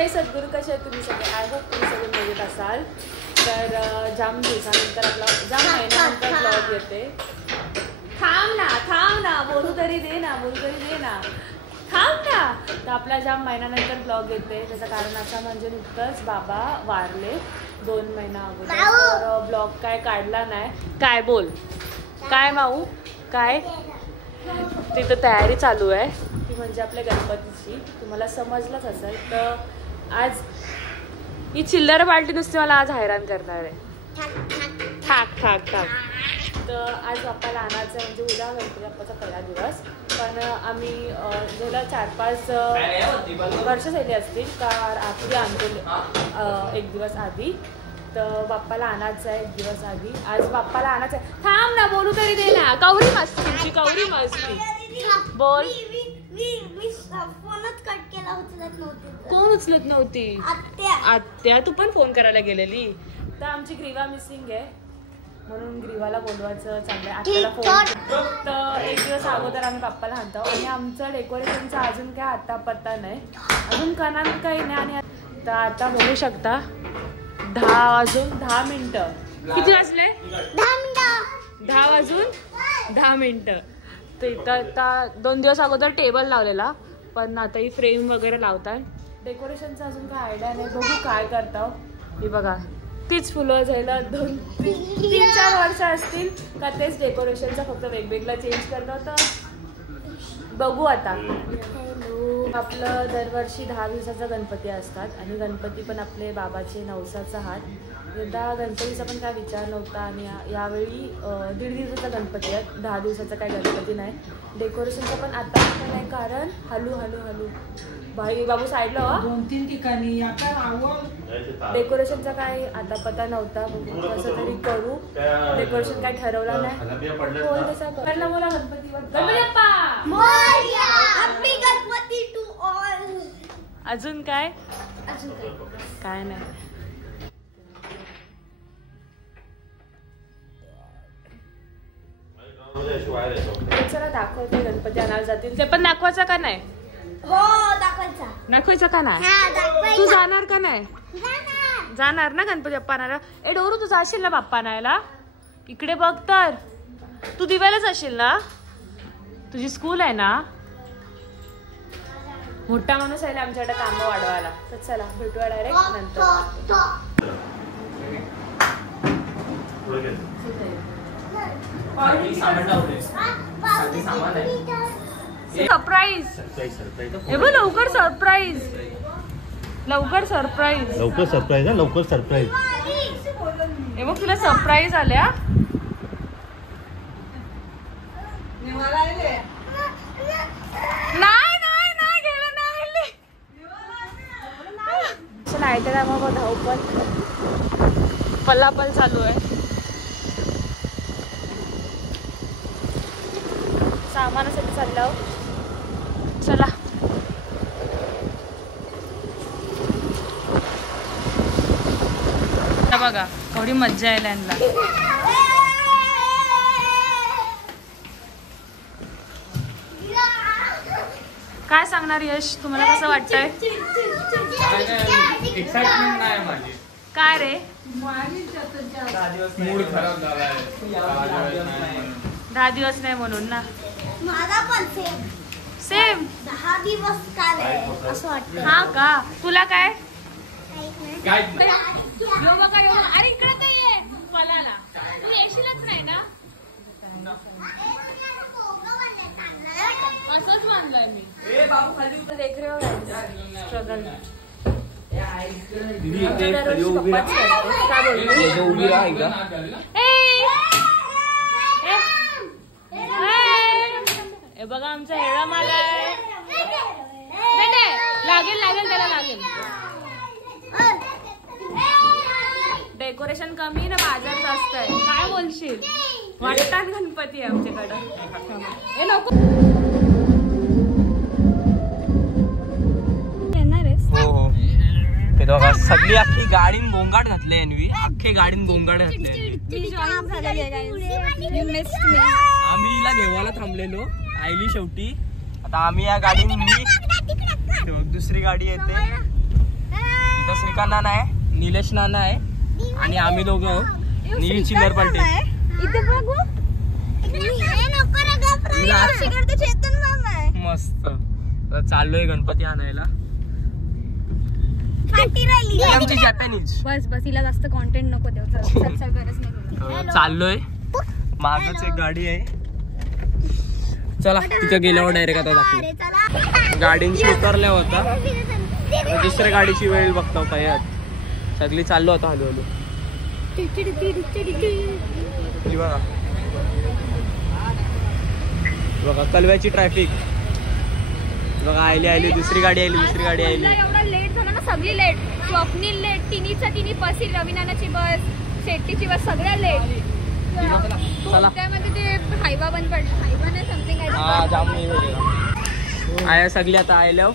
जय सद्गुरू. कसे आहेत तुम्ही सगळे? आय होप तुम्ही सगळे मजेत असाल. तर जाम दिवसानंतर आपला जाम महिन्यानंतर ब्लॉग येते. थांब ना बोलू तरी दे ना थांब ना. तर आपला जाम महिन्यानंतर ब्लॉग येते. त्याचं कारण असं म्हणजे नुकतंच बाबा वारले 2 महिना अगोदर. तर ब्लॉग काय काढला नाही. काय बोल काय माऊ काय तिथं तयारी चालू आहे ती म्हणजे आपल्या गणपतीची. तुम्हाला समजलंच असेल. तर आज ही चिल्लर पार्टी नुसती मला आज हैराण करणार आहे. ठाक तर आज बाप्पाला आणायचं म्हणजे उद्या गणपती बाप्पाचा पहिला दिवस. पण आम्ही गेल्या 4-5 वर्ष झाली असतील का रात्री आणतो 1 दिवस आधी. तर बाप्पाला आणायचं आहे 1 दिवस आधी. आज बाप्पाला आणायचं आहे. थांब ना बोलू तरी दे ना. कवरी मस्ती तुमची कवरी मस्ती बोल. फोनच कट केला उचलत नव्हती. कोण उचलत नव्हती? आत्या. तू पण फोन करायला गेलेली. तर आमची ग्रीवा मिसिंग आहे म्हणून ग्रीवाला बोलवायचं चांगलं आत्याला फोन. तर 1 दिवस अगोदर आम्ही बाप्पाला आणतो आणि आमचं डेकोरेशनचा अजून काय आता पत्ता नाही. अजून कानात काही नाही. आणि तर आता बघू शकता 10 वाजून 10 मिनिटं. किती वाजले? 10 वाजून 10 मिनिटं. तर इथं आता 2 दिवस अगोदर टेबल लावलेला पण आता ही फ्रेम वगैरे लावताय. डेकोरेशनचा अजून काय आयडिया नाही. बघू काय करता. हे बघा तीच फुलं जायला 2-3-4 वर्ष असतील का तेच डेकोरेशनचा फक्त वेगवेगळं चेंज करतं. तर बघू आता. आपलं दरवर्षी 10 दिवसाचा गणपती असतात आणि गणपती पण आपले बाबाचे नवसाचा हात. यंदा गणपतीचा पण काय विचार नव्हता आणि यावेळी 1.5 दिवसाचा गणपती आहे. 10 दिवसाचा काय गणपती नाही. डेकोरेशनचा पण आता नाही कारण हलू भाई बाबू साईडला 2-3 ठिकाणी डेकोरेशनचा काय आता पता नव्हता. कसं तरी करू. डेकोरेशन काय ठरवलं नाही. बोल तसा कर. बोला गणपती बाप्पा अजून काय काय नाही. चला दाखवते गणपती आणायला जातील. ते पण दाखवायचं का नाही? हो दाखवायचं का नाही? तू जाणार का नाही? जाणार ना गणपती बाप्पा आणायला? ए डोरू तू जाशील ना बाप्पा आणायला? इकडे बघ तर तू दिवायलाच असेल ना. तुझी स्कूल आहे ना. मोठा माणूस आहे आमच्याकडे कामं वाढवायला. तर चला भेटूया डायरेक्ट नंतर. सरप्राईज हे बघ. लवकर सरप्राईज हे बघ तुला सरप्राईज आल्या. लाईट मग धावपळ पल्लापल चालू आहे. सामानासाठी चाललं. चला बघा थोडी मज्जा आहे यांना. काय सांगणार यश? तुम्हाला कसं वाटतंय? एक्साइटमेंट नाही माझी. काय रे? मूड खराब झालाय. 10 दिवस नाही म्हणून ना. मला पण सेम 10 दिवस काय असं वाटतं. हा का? तुला काय? काय बघा अरे इकडे काय आहे फलाला. तू येशीलच नाही ना. असंच मानलंय मी. स्ट्रगल हे बघा आमचा हेळा माला आहे. लागेल त्याला लागेल. डेकोरेशन कमी ना बाजार जास्त आहे. काय बोलशील? वाटतात गणपती आहे आमच्याकडं. हे नको ते बघा सगळी अख्खी गाडीन गोंगाट घातले. अख्खे गाडीन गोंगाट घातले. आम्ही हिला घेवायला थांबलेलो आईली शेवटी. आता आम्ही या गाडीने दुसरी गाडी येते इथं श्रीकांत नाना आहे, निलेश नाना आहे आणि आम्ही दोघं आहोत. नील चिल्लर पार्टी इथे बघू. चेतन मामा आहे. मस्त. तर चाललोय गणपती आणायला. आमची जॅपनीज. बस बस हिला जास्त कॉन्टेंट नको देऊ. गरज नाही. चाललोय. मागच एक गाडी आहे. चला तिथे गेल्यावर डायरेक्ट आता दाखवू. गाडींची उतरल्या होता. दुसऱ्या गाडीची वेळ बघता होता यात. सगळी चाललो होता हळूहळू. बघा बघा कलव्याची ट्रॅफिक बघा. आयली दुसरी गाडी आली. एवढा लेट झाला ना. सगळी लेट. स्वप्नील लेट. तिन्ही पसील. रविनानाची बस, शेट्टीची बस, सगळ्या लेट. त्यामध्ये ते हायवा बंद पडला. हायवा नाही समथिंग आया सगळी आता आयल्या.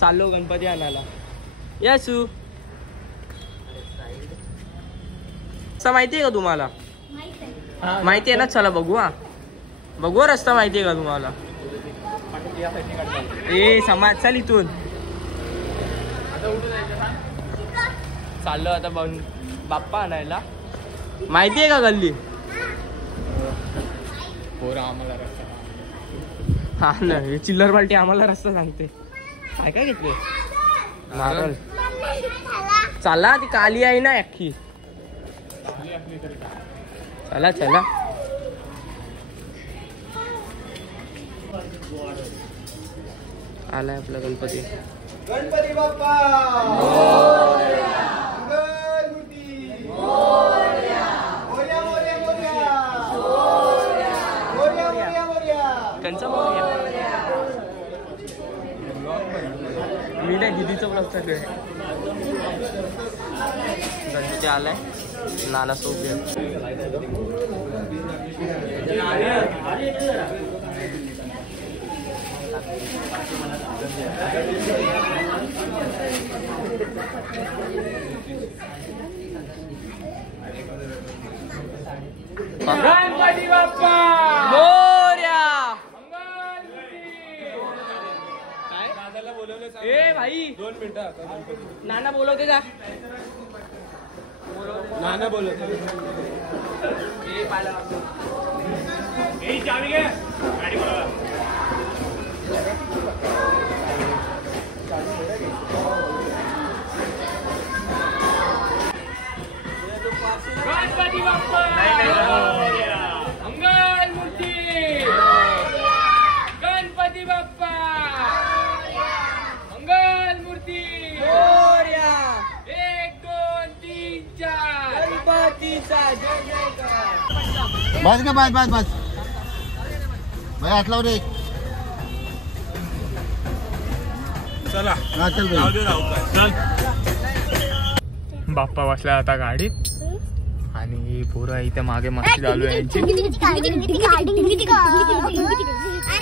चाललो गणपती आणायला. यासू रस्ता माहितीये का तुम्हाला? माहिती आहे ना. चला बघू. बघू रस्ता माहितीये का तुम्हाला? ए समाज चल इथून. चाललो आता बाप्पा आणायला. माहितीये का गल्ली? हा ना. चिल्लर पार्टी आम्हाला रस्ता सांगते. काय काय घेतले? नारळ. चला ती काली आहे ना अख्खी. चला चला. आलाय आपला गणपती. गणपती बाप्पा त्यांचा मी नाही दिदीचं ब्लॉग चालू आहे. गणपती आलाय. नाना सोबत गणपती बाप्पा मोरया. ए भाई 2 मिनिटं. नाना बोलवते का? नाना बोलत. चावी घे. गाडी बोलवा. गणपती बाप्पा मंगल मूर्ती. गणपती बाप्पा मंगल मूर्ती. 1 2 3 4 गणपतीचा जय जयकार. बस का बस भाई हात लाव रे. चला हा चल भाई. चल. बाप्पा बसला आता गाडीत आणि पोरं इथे मागे मस्ती चालू आहे यांची.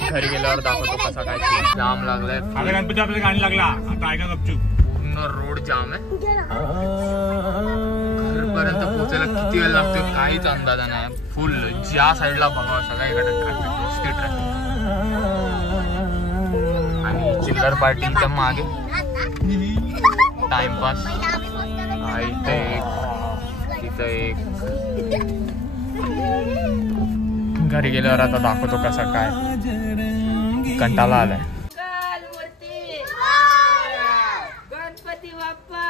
घरी गेल्यावर दाखवतो कसा काय. जाम लागलाय. आता गणपती आपल्या गाणी लागला. आता ऐका गपचूप. पूर्ण रोड जाम आहे. घरपर्यंत पोहोचायला किती वेळ लागतो काहीच अंदाजा नाही. फुल ज्या साईडला बघा सगळ्याकडे ट्रॅफिक. नुसती ट्रॅफिक. आणि चिल्लर पार्टीच्या मागे टाइमपास. इथे एक तिथं एक. घरी गेल्यावर आता दाखवतो कसा काय. कंटाळा आलाय. गणपती बाप्पा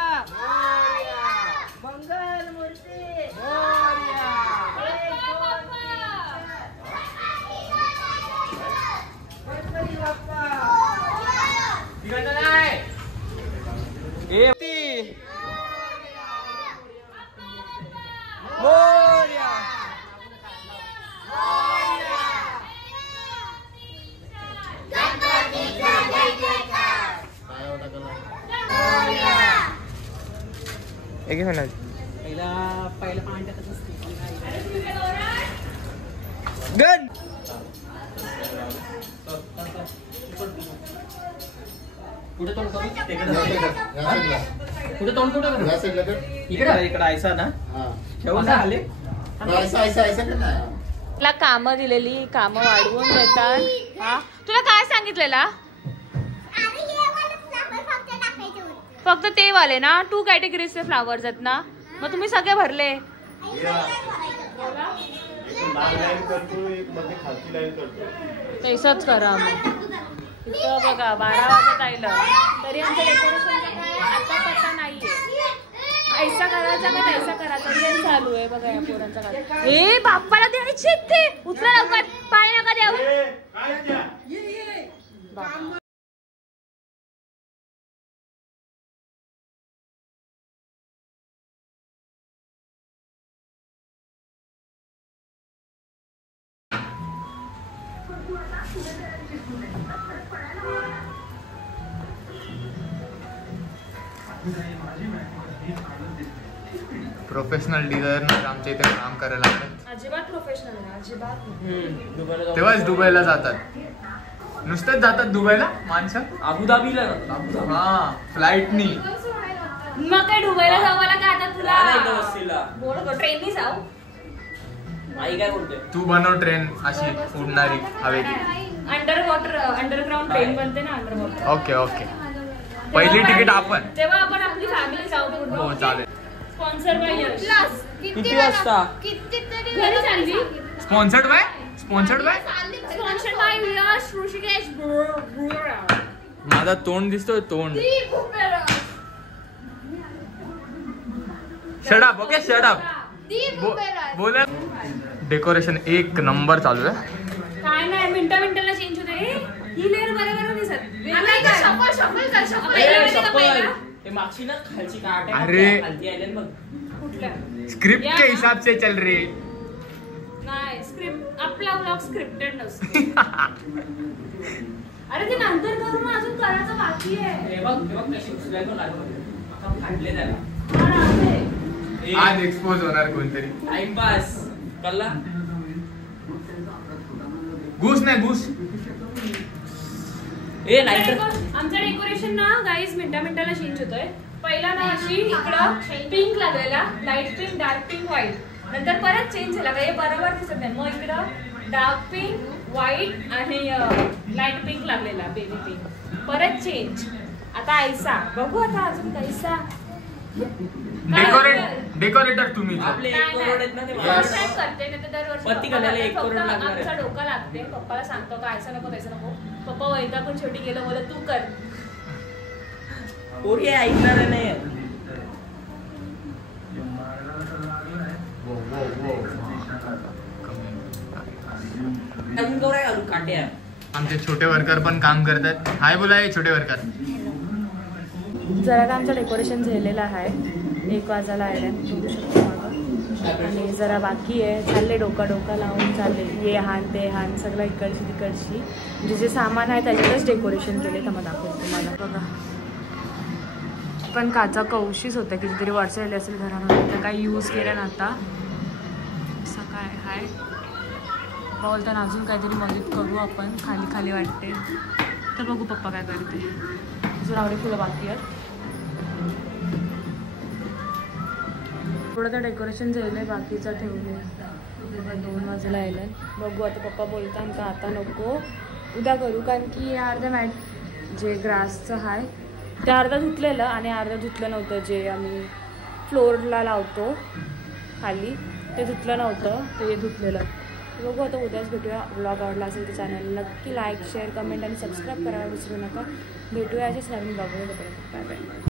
मंगल मूर्ती. गणपती बाप्पा. एक मिनिट. गण कुठे तोंड करू? कुठे तोंड कुठं या साईडला कर. इकडे आयसा ना. ठेवून आले. ऐसा ना. तुला कामं दिलेली. कामं वाढवून देतात. हा तुला काय सांगितलेला? फक्त ते वाले ना 2 कॅटेगरीजचे फ्लावर्स आहेत ना, मग तुम्ही सगळे भरले. तसंच करा मग. इथं बघा 12 वाजत आलं तरी आमचं डेकोरेशनचं काय आता पत्ता नाहीये. ऐसा करायचा का तैसा करायचा ट्रेन चालू आहे बघा या पोरांचा काय. ए बाप्पाला द्यायचे ते उचला लवकर, पाय नका द्यावं. प्रोफेशनल डिझायनर आमच्या इथे काम करायला लागतात. अजिबात प्रोफेशनल आहे, अजिबात. तेव्हाच दुबईला जातात. नुसतेच जातात दुबईला माणसं. अबुधाबीला हा फ्लाईटनी. मग काय दुबईला जाऊ मला काय आता तुला बोल ट्रेननी जाऊ. आई काय बोलते, तू बनव ट्रेन अशी उडणारी हवेत. अंडरग्राउंड ट्रेन बनते ना अंडरवॉटर. Okay okay. पहिली तिकीट आपण. तेव्हा आपण आपली फॅमिली जाऊ पूर्ण. हो चालेल. स्पॉन्सर बाय यश. किती वाजता घरी चालली. स्पॉन्सर्ड बाय स्पॉन्सर बाय यश ऋषिकेश. माझा तोंड दिसतोय तोंड. शटअप. Okay shut up. बोला. डेकोरेशन एक नंबर चालू आहे. काय नाही मिनिटाला चेंज होते. ही लेअर बरोबर दिसत. मागची ना खालची काट अरे खालती आले बघ. कुठल्या स्क्रिप्ट के हिसाब से चल रे. नाही स्क्रिप्ट आपला ब्लॉग स्क्रिप्टेड नसतो. अरे ते नंतर करू ना, अजून करायचं बाकी आहे. हे बघ कशी उचलायला लागली. आता फाडले त्याला. आज एक्सपोज होणार कोणतरी. टाइमपास कळला. घुस नाही घुस. ए लाईटर आमचं डेकोरेशन ना गाईज मिनिटाला चेंज होतोय. पहिला ना अशी इकडं पिंक लागलेला, light pink, dark pink, white. नंतर परत चेंज झाला हे बरोबर दिसत नाही. मग इकडं डार्क पिंक, व्हाईट आणि लाईट पिंक लागलेला, बेबी पिंक. परत चेंज. आता ऐसा बघू आता अजून कैसा. डेकोरेटर तुम्ही. आपले 1 करोड आहेत ना ते. फर्स्ट टाइम करते नाही तर दरवर्षी पत्ती घालायला 1 करोड लागणार आहे. आमचा डोका लागते. पप्पाला सांगतो का ऐसा नको तैसा नको. पप्पा वैदा पण शेवटी गेलं बोल तू कर. पोरी ऐकणार नाही. काट्या आमचे छोटे वर्कर पण काम करतात. हाय बोला हे छोटे वर्कर. जरा का आमचं डेकोरेशन झालेलं आहे. 1 वाजायला आले बघू शकतो मागं. आणि जरा बाकी आहे. चालले डोका लावून चालले. हे हान ते हान सगळं इकडची तिकडची जे सामान आहे त्याच्यातच डेकोरेशन केले. तर मग दाखवतो तुम्हाला बघा. पण काचा कौशीच होतं कितीतरी वर्ष आले असेल घरामध्ये. तर काही यूज केलं ना आता. असं काय हाय बोलताना अजून काहीतरी मदत करू आपण. खाली वाटते तर बघू पप्पा काय करते. अजून आवडी फुलं बाकी आहेत. थोडं तर डेकोरेशन झालं बाकीचं ठेवले. 2 वाजायला यायला. बघू आता पप्पा बोलतात का आता नको उद्या करू. कारण की अर्धा मॅट जे ग्रासचं आहे ते अर्धा धुतलेलं आणि अर्धा धुतलं नव्हतं. जे आम्ही फ्लोअरला लावतो खाली ते धुतलं नव्हतं. ते धुतलेलं. बघू आता उद्याच भेटूया. ब्लॉग आवडला असेल तर चॅनलला नक्की लाईक शेअर कमेंट आणि सबस्क्राईब करायला विसरू नका. भेटूया असेच नवीन ब्लॉगमध्ये. Bye bye.